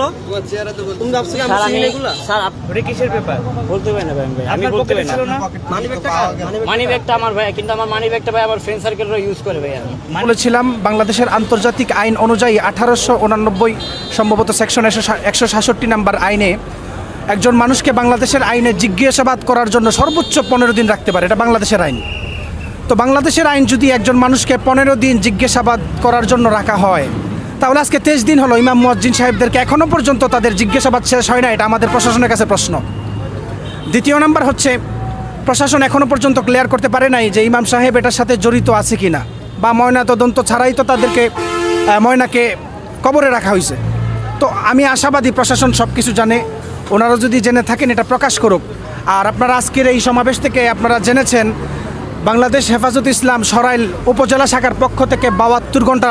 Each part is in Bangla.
বলো তুমি ভাবছো কি আমি এগুলা স্যার আপনি কিসের পেপার বলতে পারেন না ভাই আমি বলতে পারি না মানি ব্যাগটা আমার ভাই কিন্তু আমার মানি ব্যাগটা ভাই আমার ফ্রেন্ড সার্কেলরা ইউজ করে ভাই আমি বলেছিলাম বাংলাদেশের আন্তর্জাতিক আইন অনুযায়ী 1889 সম্ভবত সেকশন 166 নাম্বার আইনে একজন মানুষকে বাংলাদেশের আইনে জিজ্ঞাসাবাদ করার জন্য সর্বোচ্চ 15 দিন রাখতে পারে। এটা বাংলাদেশের আইন। তো বাংলাদেশের আইন যদি একজন মানুষকে 15 দিন জিজ্ঞাসাবাদ করার জন্য রাখা হয়, তাহলে আজকে 23 দিন হলো ইমাম মুয়াজ্জিন সাহেবদেরকে এখনও পর্যন্ত তাদের জিজ্ঞাসাবাদ শেষ হয় না। এটা আমাদের প্রশাসনের কাছে প্রশ্ন। দ্বিতীয় নাম্বার হচ্ছে, প্রশাসন এখনও পর্যন্ত ক্লিয়ার করতে পারে নাই যে ইমাম সাহেব এটার সাথে জড়িত আছে কি না, বা ময়না তদন্ত ছাড়াই তো তাদেরকে ময়নাকে কবরে রাখা হয়েছে। তো আমি আশাবাদী প্রশাসন সব কিছু জানে। ওনারা যদি জেনে থাকেন এটা প্রকাশ করুক। আর আপনারা আজকের এই সমাবেশ থেকে আপনারা জেনেছেন বাংলাদেশ হেফাজত ইসলাম সরাইল উপজেলা শাখার পক্ষ থেকে 72 ঘন্টার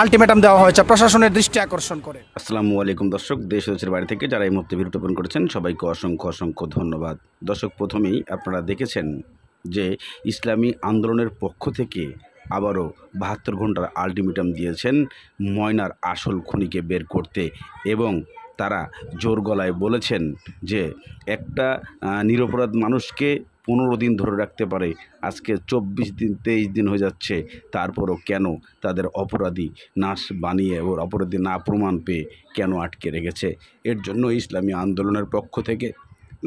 আলটিমেটাম দেওয়া হয়েছে প্রশাসনের দৃষ্টি আকর্ষণ করে। আসসালামু আলাইকুম দর্শক, দেশ ও দেশের বাইরে থেকে যারা এই মুহূর্তে ভিডিও ওপেন করেছেন সবাইকে অসংখ্য অসংখ্য ধন্যবাদ। দর্শক, প্রথমেই আপনারা দেখেছেন যে ইসলামী আন্দোলনের পক্ষ থেকে আবারও 72 ঘন্টার আলটিমেটাম দিয়েছেন ময়নার আসল খুনিকে বের করতে, এবং তারা জোর গলায় বলেছেন যে একটা নিরপরাধ মানুষকে 15 দিন ধরে রাখতে পারে, আজকে 24 দিন 23 দিন হয়ে যাচ্ছে, তারপরও কেন তাদের অপরাধী নাশ বানিয়ে ওর অপরাধী না প্রমাণ পেয়ে কেন আটকে রেখেছে। এর জন্য ইসলামী আন্দোলনের পক্ষ থেকে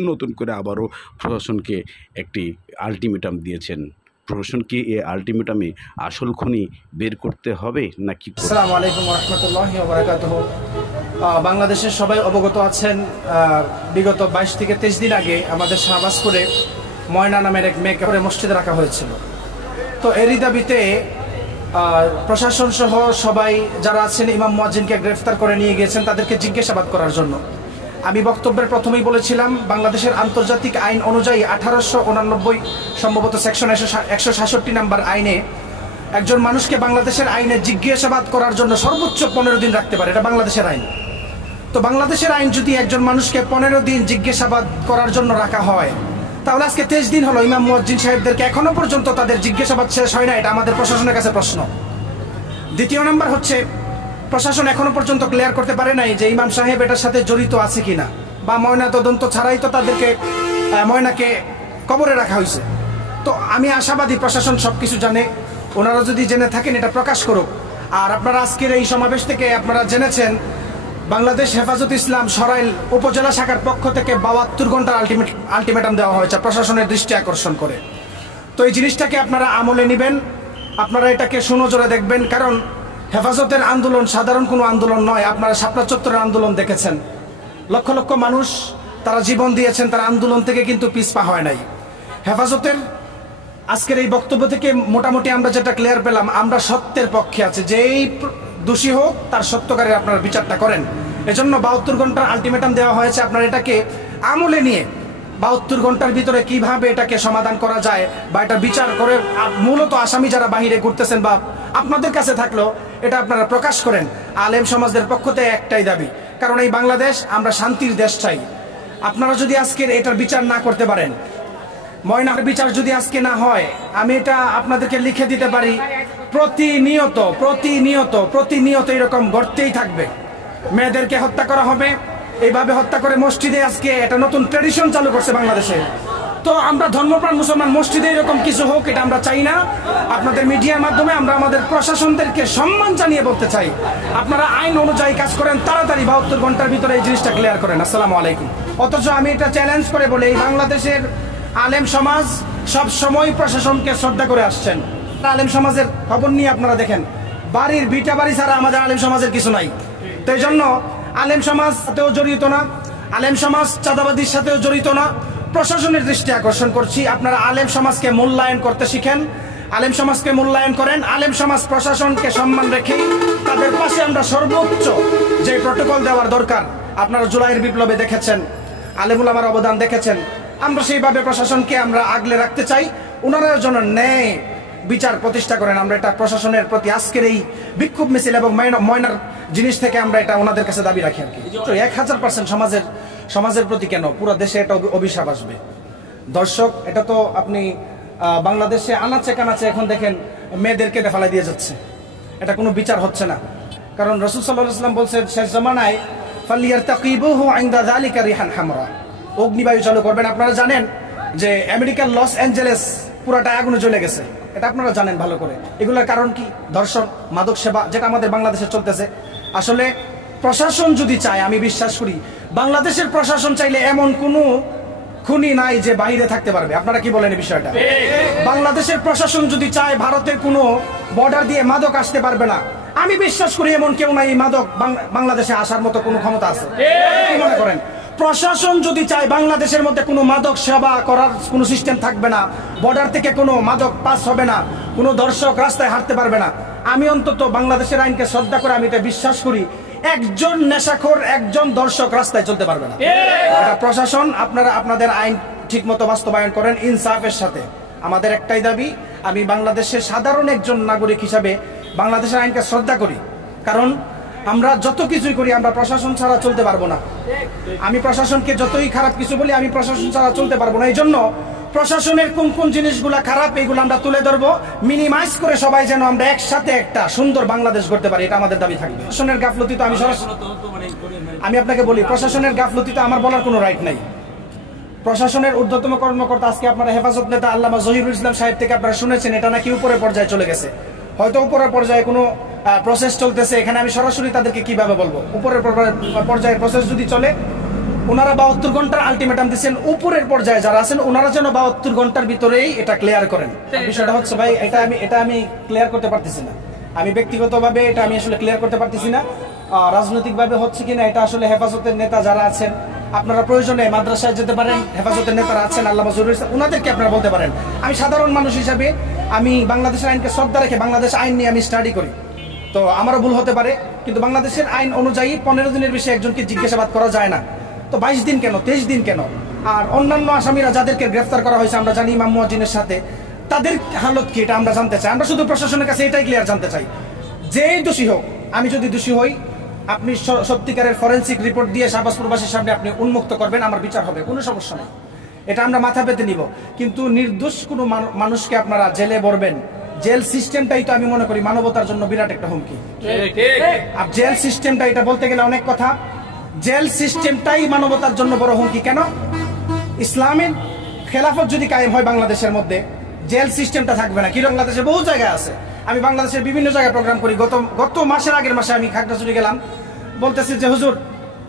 নতুন করে আবারও প্রশাসনকে একটি আলটিমেটাম দিয়েছেন। প্রশাসন কি এই আলটিমেটামে আসল খুনি বের করতে হবে নাকি? আসসালামু আলাইকুম ওয়া রাহমাতুল্লাহি ওয়া বারাকাতুহু। বাংলাদেশের সবাই অবগত আছেন, বিগত 22 থেকে 23 দিন আগে আমাদের শাহবাজপুরে ময়না নামের এক মেয়েকে মসজিদে রাখা হয়েছিল। তো এরই দাবিতে প্রশাসন সহ সবাই যারা আছেন ইমাম মুয়াজ্জিনকে গ্রেফতার করে নিয়ে গিয়েছেন তাদেরকে জিজ্ঞাসাবাদ করার জন্য। আমি বক্তব্যের প্রথমেই বলেছিলাম বাংলাদেশের আন্তর্জাতিক আইন অনুযায়ী 1889 সম্ভবত সেকশন 166 নাম্বার আইনে একজন মানুষকে বাংলাদেশের আইনে জিজ্ঞাসাবাদ করার জন্য সর্বোচ্চ 15 দিন রাখতে পারে। এটা বাংলাদেশের আইন। তো বাংলাদেশের আইন যদি একজন মানুষকে 15 দিন জিজ্ঞাসাবাদ করার জন্য রাখা হয়, তাহলে আজকে 23 দিন হলো ইমাম মুয়াজ্জিন সাহেবদেরকে এখনো পর্যন্ত তাদের জিজ্ঞাসাবাদ শেষ হয় না। এটা আমাদের প্রশাসনের কাছে প্রশ্ন। দ্বিতীয় নাম্বার হচ্ছে, প্রশাসন এখনো পর্যন্ত ক্লিয়ার করতে পারে নাই যে ইমাম সাহেব এটার সাথে জড়িত আছে কিনা, বা ময়না তদন্ত ছাড়াই তো তাদেরকে ময়নাকে কবরে রাখা হয়েছে। তো আমি আশাবাদী প্রশাসন সব কিছু জানে। ওনারা যদি জেনে থাকেন এটা প্রকাশ করুক। আর আপনারা আজকের এই সমাবেশ থেকে আপনারা জেনেছেন বাংলাদেশ হেফাজত ইসলাম সরাইল উপজেলা শাখার পক্ষ থেকে 72 ঘন্টার আলটিমেটাম দেওয়া হয়েছে প্রশাসনের দৃষ্টি আকর্ষণ করে। তো এই জিনিসটাকে আপনারা আমলে নেবেন, আপনারা এটাকে সুনজরে দেখবেন। কারণ হেফাজতের আন্দোলন সাধারণ কোনো আন্দোলন নয়। আপনারা শাপলা চত্বরের আন্দোলন দেখেছেন, লক্ষ লক্ষ মানুষ তারা জীবন দিয়েছেন, তারা আন্দোলন থেকে কিন্তু পিছপা হয় নাই। হেফাজতের আজকের এই বক্তব্য থেকে মোটামুটি আমরা যেটা ক্লিয়ার পেলাম, আমরা সত্যের পক্ষে আছে। যেই দোষী হোক তার সত্যকারের আপনারা বিচারটা করেন। এজন্য 72 ঘন্টার আলটিমেটাম দেওয়া হয়েছে। আপনারা এটাকে আমলে নিয়ে 72 ঘন্টার ভিতরে কিভাবে এটাকে সমাধান করা যায় বা এটা বিচার করে মূলত আসামি যারা বাহিরে ঘুরতেছেন বা আপনাদের কাছে থাকলো এটা আপনারা প্রকাশ করেন। আলেম সমাজদের পক্ষ থেকে একটাই দাবি, কারণ এই বাংলাদেশ আমরা শান্তির দেশ চাই। আপনারা যদি আজকের এটার বিচার না করতে পারেন, ময়নার বিচার যদি আজকে না হয়, আমি এটা আপনাদেরকে লিখে দিতে পারি, প্রতিনিয়ত প্রতিনিয়ত প্রতিনিয়ত এরকম ঘটতেই থাকবে। মেয়েদেরকে হত্যা করা হবে, এইভাবে হত্যা করে মসজিদে আজকে এটা নতুন ট্র্যাডিশন চালু করছে বাংলাদেশে। তো আমরা ধর্মপ্রাণ মুসলমান, মসজিদে এরকম কিছু হোক এটা আমরা চাই না। আপনাদের মিডিয়ার মাধ্যমে আমরা আমাদের প্রশাসনদেরকে সম্মান জানিয়ে বলতে চাই, আপনারা আইন অনুযায়ী কাজ করেন, তাড়াতাড়ি 72 ঘন্টার ভিতরে এই জিনিসটা ক্লিয়ার করেন। আসসালামু আলাইকুম। অথচ আমি এটা চ্যালেঞ্জ করে বলি, এই বাংলাদেশের আলেম সমাজ সব সময় প্রশাসনকে শ্রদ্ধা করে আসছেন। আলেম সমাজের খবর নিয়ে আপনারা দেখেন, বাড়ির ভিটা বাড়ি ছাড়া আমাদের আলেম সমাজের কিছু নাই। তো এই জন্য আলেম সমাজ সাথেও জড়িত না, আলেম সমাজ চাঁদাবাদীর সাথেও জড়িত না। প্রশাসনের দৃষ্টি আকর্ষণ করছি, আপনারা আলেম সমাজকে মূল্যায়ন করতে শিখেন, আলেম সমাজকে মূল্যায়ন করেন। আলেম সমাজ প্রশাসনকে সম্মান রেখে তাদের পাশে আমরা সর্বোচ্চ যে প্রটোকল দেওয়ার দরকার, আপনারা জুলাইয়ের বিপ্লবে দেখেছেন, আলেম উলামার অবদান দেখেছেন। আমরা সেইভাবে প্রশাসনকে আমরা আগলে রাখতে চাই। ওনারাও যেন ন্যায় বিচার প্রতিষ্ঠা করেন। আমরা এটা প্রশাসনের প্রতি আজকের এই বিক্ষোভ মিছিল এবং ময়নার জিনিস থেকে আমরা এটা ওনাদের কাছে দাবি রাখি আর কি। 1000% সমাজের প্রতি কেন পুরো দেশে এটা অভিশাপ আসবে। দর্শক, এটা তো আপনি বাংলাদেশে আনাচে কানাচে এখন দেখেন মেয়েদেরকে ফেলা দিয়ে যাচ্ছে, এটা কোনো বিচার হচ্ছে না। কারণ রাসূল সাল্লাল্লাহু আলাইহি ওয়াসাল্লাম বলছেন শেষ জামানায় ফালিয়ারতাকিবুহু ইনদা যালিকা রিহান হামরা। অগ্নিবায়ু চালু করবেন। আপনারা জানেন যে আমেরিকার লস অ্যাঞ্জেলেস পুরাটা আগুনে জ্বলে গেছে, এটা আপনারা জানেন ভালো করে। এগুলোর কারণ কি? ধর্ষণ, মাদক সেবা, যেটা আমাদের বাংলাদেশে চলতেছে। আসলে প্রশাসন যদি চায়, আমি বিশ্বাস করি বাংলাদেশের প্রশাসন চাইলে এমন কোনো খুনি নাই যে বাইরে থাকতে পারবে। আপনারা কি বলেন এই বিষয়টা? বাংলাদেশের প্রশাসন যদি চায়, ভারতের কোনো বর্ডার দিয়ে মাদক আসতে পারবে না। আমি বিশ্বাস করি এমন কেউ নাই এই মাদক বাংলাদেশে আসার মতো কোনো ক্ষমতা আছে। কি মনে করেন? প্রশাসন যদি চায়, বাংলাদেশের মধ্যে কোনো মাদক সেবা করার কোনো সিস্টেম থাকবে না, বর্ডার থেকে কোনো মাদক পাস হবে না, কোনো দর্শক রাস্তায় হাঁটতে পারবে না। আমি অন্তত বাংলাদেশের আইনকে শ্রদ্ধা করে আমি এটা বিশ্বাস করি, একজন নেশাখোর, একজন দর্শক রাস্তায় চলতে পারবে না। এটা প্রশাসন, আপনারা আপনাদের আইন ঠিক মতো বাস্তবায়ন করেন ইনসাফের সাথে। আমাদের একটাই দাবি, আমি বাংলাদেশের সাধারণ একজন নাগরিক হিসাবে বাংলাদেশের আইনকে শ্রদ্ধা করি, কারণ আমরা যত কিছুই করি আমরা প্রশাসন ছাড়া চলতে পারবো না। আমি প্রশাসনকে যতই খারাপ কিছু বলি, আমি প্রশাসন ছাড়া চলতে পারবো না। এই জন্য প্রশাসনের কোন কোন জিনিসগুলা খারাপ, এগুলো আমরা তুলে ধরবো, মিনিমাইজ করে সবাই যেন আমরা একসাথে একটা সুন্দর বাংলাদেশ করতে পারি, এটা আমাদের দাবি থাকবে। প্রশাসনের গাফলতি তো আমি আপনাকে বলি, প্রশাসনের গাফলতি তো আমার বলার কোনো রাইট নাই। প্রশাসনের ঊর্ধ্বতম কর্মকর্তা, আজকে আপনারা হেফাজত নেতা আল্লামা জহিরুল ইসলাম সাহেব থেকে আপনারা শুনেছেন, এটা নাকি উপরের পর্যায়ে চলে গেছে। হয়তো উপরের পর্যায়ে কোনো প্রসেস চলতেছে, এখানে আমি সরাসরি তাদেরকে কিভাবে বলবো? উপরের পর্যায়ের প্রসেস যদি চলে, ওনারা 72 ঘন্টার আলটিমেটাম দিচ্ছেন, উপরের পর্যায়ে যারা আছেন ওনারা যেন 72 ঘন্টার ভিতরেই এটা ক্লিয়ার করেন। বিষয়টা হচ্ছে ভাই, এটা আমি ক্লিয়ার করতে পারতেছি না। আমি ব্যক্তিগতভাবে এটা আমি আসলে ক্লিয়ার করতে পারতেছি না। রাজনৈতিকভাবে হচ্ছে কিনা এটা আসলে হেফাজতের নেতা যারা আছেন, আপনারা প্রয়োজনে মাদ্রাসায় যেতে পারেন, হেফাজতের নেতারা আছেন আল্লামা জহিরুল ইসলাম, ওনাদেরকে আপনারা বলতে পারেন। আমি সাধারণ মানুষ হিসাবে আমি বাংলাদেশের আইনকে শ্রদ্ধা রেখে বাংলাদেশ আইন নিয়ে আমি স্টাডি করি, তো আমারও ভুল হতে পারে, কিন্তু বাংলাদেশের আইন অনুযায়ী 15 দিনের বেশি একজনকে জিজ্ঞাসাবাদ করা যায় না। তো 22 দিন কেন, 23 দিন কেন? আর অন্যান্য আসামিরা যাদেরকে গ্রেফতার করা হয়েছে, আমরা জানি ইমাম মুয়াজ্জিনের সাথে, তাদের হালত কি এটা আমরা জানতে চাই। আমরা শুধু প্রশাসনের কাছে এটাই ক্লিয়ার জানতে চাই, যেই দোষী হোক, আমি যদি দোষী হই, আপনি সত্যিকারের ফরেন্সিক রিপোর্ট দিয়ে শাহবাজপুরবাসীর সামনে আপনি উন্মুক্ত করবেন, আমার বিচার হবে, কোনো সমস্যা নেই, এটা আমরা মাথা পেতে নিব। কিন্তু নির্দোষ কোনো মানুষকে আপনারা জেলে ভরবেন, জেল সিস্টেমটাই তো আমি মনে করি মানবতার জন্য বিরাট একটা হুমকি। আর জেল সিস্টেমটা, এটা বলতে গেলে অনেক কথা, জেল সিস্টেমটাই মানবতার জন্য বড় হুমকি। কেন? ইসলামের খেলাফত যদি কায়েম হয় বাংলাদেশের মধ্যে, জেল সিস্টেমটা থাকবে না। কি বাংলাদেশে বহু জায়গায় আছে, আমি বাংলাদেশের বিভিন্ন জায়গায় প্রোগ্রাম করি। গত মাসের আগের মাসে আমি খাগড়াছড়ি গেলাম, বলতেছি যে হুজুর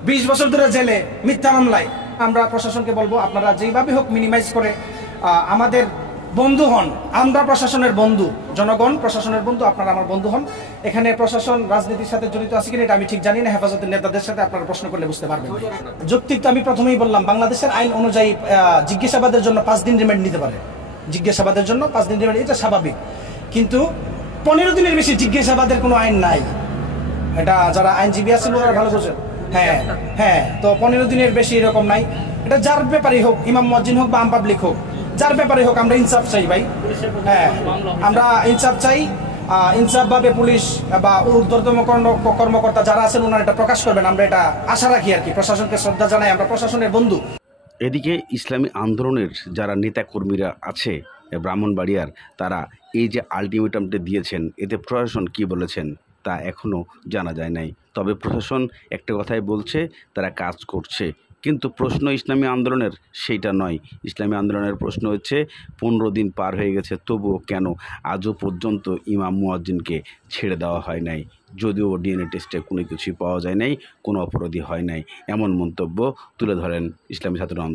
20 বছর ধরে জেলে মিথ্যা মামলায়। আমরা প্রশাসনকে বলবো, আপনারা যেইভাবে হোক মিনিমাইজ করে আমাদের বন্ধু হন। আমরা প্রশাসনের বন্ধু, জনগণ প্রশাসনের বন্ধু, আপনারা আমার বন্ধু হন। এখানে প্রশাসন রাজনীতির সাথে জড়িত আছে কিনা এটা আমি ঠিক জানি না, হেফাজতের নেতাদের সাথে আপনারা প্রশ্ন করলে বুঝতে পারবেন। যৌক্তিক তো আমি প্রথমেই বললাম, বাংলাদেশের আইন অনুযায়ী জিজ্ঞাসাবাদের জন্য 5 দিন রিমান্ড নিতে পারে, জিজ্ঞাসাবাদের জন্য 5 দিন রিমান্ড, এটা স্বাভাবিক। কিন্তু 15 দিনের বেশি জিজ্ঞাসাবাদের কোনো আইন নাই, এটা যারা আইনজীবী আছেন ওরা ভালো বোঝেন। হ্যাঁ হ্যাঁ, তো 15 দিনের বেশি এরকম নাই। এটা যার ব্যাপারই হোক, ইমাম মুয়াজ্জিন হোক বা আম পাবলিক হোক, যার ব্যাপারে হোক, আমরা ইনসাফ চাই ভাই। হ্যাঁ, আমরা ইনসাফ চাই। ইনসাফ ভাবে পুলিশ বা ঊর্ধ্বতম কর্মকর্তা যারা আছেন ওনারা এটা প্রকাশ করবেন, আমরা এটা আশা রাখি আর কি। প্রশাসনকে শ্রদ্ধা জানাই, আমরা প্রশাসনের বন্ধু। এদিকে ইসলামী আন্দোলনের যারা নেতাকর্মীরা আছে ব্রাহ্মণবাড়িয়ার, তারা এই যে আলটিমেটামটা দিয়েছেন, এতে প্রশাসন কি বলেছেন তা এখনও জানা যায় নাই। তবে প্রশাসন একটা কথাই বলছে, তারা কাজ করছে। কিন্তু প্রশ্ন ইসলামী আন্দোলনের সেইটা নয়। ইসলামী আন্দোলনের প্রশ্ন হচ্ছে 15 দিন পার হয়ে গেছে, তবুও কেন আজও পর্যন্ত ইমাম মুয়াজ্জিনকে ছেড়ে দেওয়া হয় নাই, যদিও ডিএনএ টেস্টে কোনো কিছুই পাওয়া যায় নাই, কোনো অপরাধী হয় নাই, এমন মন্তব্য তুলে ধরেন ইসলামী ছাত্র আন্দোলন।